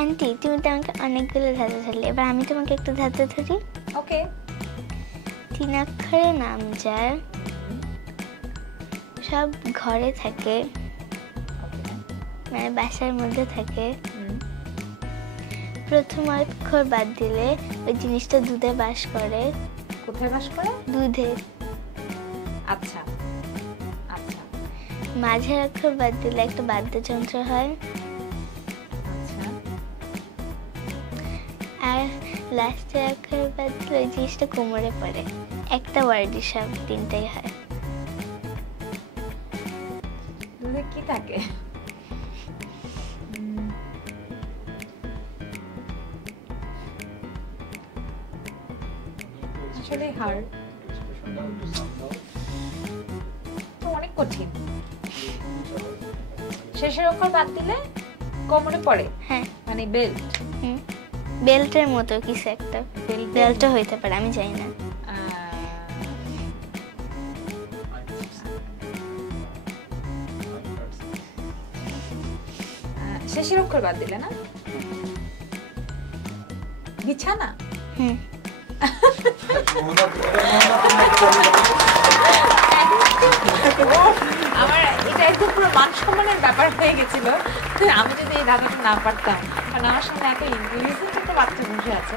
Aunty তুমি তো আমাকে অনেকগুলো ধাঁধা ধরলে, এবার আমি তোমাকে একটা ধাঁধা ধরি। ওকে। 3 অক্ষরে নাম যার, সব ঘরে থাকে, মানে বাসার মধ্যে থাকে, প্রথম অক্ষর বাদ দিলে ওই জিনিসটা দুধে বাস করে। কোথায় বাস করে? দুধে। আচ্ছা আচ্ছা মাঝের অক্ষর বাদ দিলে একটা বাদ্যযন্ত্র হয়। আচ্ছা। আর লাস্টের অক্ষর বাদ দিলে ওই জিনিসটা কোমরে পড়ে। একটা ওয়ার্ডই সব তিনটাই হয়। দুধে কি থাকে? আসলে হার্ড তো অনেক কঠিন। শেষের অক্ষর বাদ দিলে কোমরে পড়ে। হ্যাঁ মানে বেল্ট। বেল্টের মতো কিছু একটা। বেল্টও হইতে পারে, আমি জানি না। শেষের অক্ষর বাদ দিলে না? বিছানা। আমার এটা একদম পুরো মান সম্মানের ব্যাপার হয়ে গেছিল আমি যদি এই ধাঁধাটা না পারতাম, কারণ আমার সামনে এত ইন্টেলিজেন্ট একটা বাচ্চা বসে আছে।